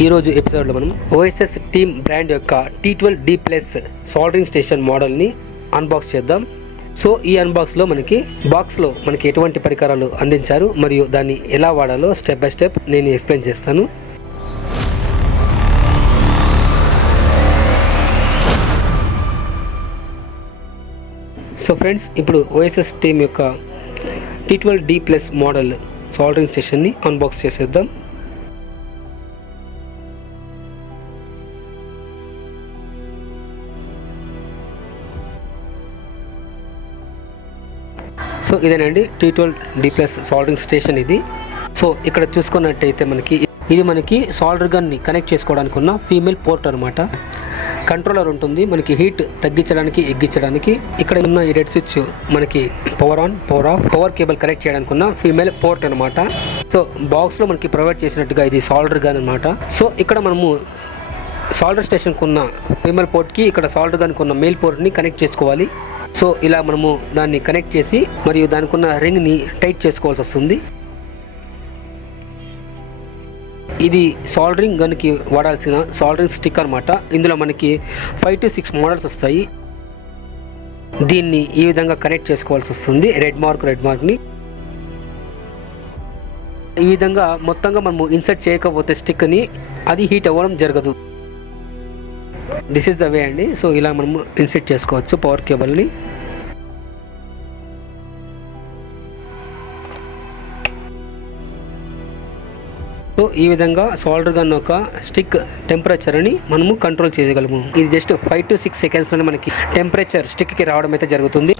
ఈరోజు ఎపిసోడ్లో మనం ఓఎస్ఎస్ టీమ్ బ్రాండ్ యొక్క T12D+ సాల్డరింగ్ స్టేషన్ మోడల్ని అన్బాక్స్ చేద్దాం. సో ఈ అన్బాక్స్లో బాక్స్లో మనకి ఎటువంటి పరికరాలు అందించారు మరియు దాన్ని ఎలా వాడాలో స్టెప్ బై స్టెప్ నేను ఎక్స్ప్లెయిన్ చేస్తాను. సో ఫ్రెండ్స్, ఇప్పుడు ఓఎస్ఎస్ టీమ్ యొక్క T12D+ మోడల్ సాల్డరింగ్ స్టేషన్ని అన్బాక్స్ చేసేద్దాం. సో ఇదేనండి T12D+ సాల్డరింగ్ స్టేషన్ ఇది. సో ఇక్కడ చూసుకున్నట్టయితే మనకి సాల్డర్ గన్ని కనెక్ట్ చేసుకోవడానికి ఉన్న ఫీమేల్ పోర్ట్ అనమాట. కంట్రోలర్ ఉంటుంది, మనకి హీట్ తగ్గించడానికి ఎగ్గించడానికి. ఇక్కడ ఉన్న ఈ రెడ్ స్విచ్ మనకి power on, power of, power cable connect చేయడానికి ఉన్న ఫీమేల్ పోర్ట్ అనమాట. సో బాక్స్లో మనకి ప్రొవైడ్ చేసినట్టుగా ఇది సాల్డర్ గన్ అనమాట. సో ఇక్కడ మనము సాల్డర్ స్టేషన్కి ఉన్న ఫీమేల్ పోర్ట్కి ఇక్కడ సాల్డర్ గన్కి ఉన్న మేల్ పోర్ట్ని కనెక్ట్ చేసుకోవాలి. సో ఇలా మనము దాన్ని కనెక్ట్ చేసి మరియు దానికి ఉన్న రింగ్ని టైట్ చేసుకోవాల్సి వస్తుంది. ఇది సాల్డరింగ్ గన్కి వాడాల్సిన సాల్డరింగ్ స్టిక్ అనమాట. ఇందులో మనకి 5 to 6 మోడల్స్ వస్తాయి. దీన్ని ఈ విధంగా కనెక్ట్ చేసుకోవాల్సి వస్తుంది. రెడ్ మార్క్ని ఈ విధంగా మొత్తంగా మనము ఇన్సర్ట్ చేయకపోతే స్టిక్ని అది హీట్ అవ్వడం జరగదు. దిస్ ఇస్ ద వే అండి. సో ఇలా మనము ఇన్సర్ట్ చేసుకోవచ్చు పవర్ కేబుల్ని. సో ఈ విధంగా సాల్డర్ గన్ యొక్క స్టిక్ టెంపరేచర్ని మనము కంట్రోల్ చేయగలము. ఇది జస్ట్ 5 to 6 సెకండ్స్లోనే మనకి టెంపరేచర్ స్టిక్కి రావడం అయితే జరుగుతుంది.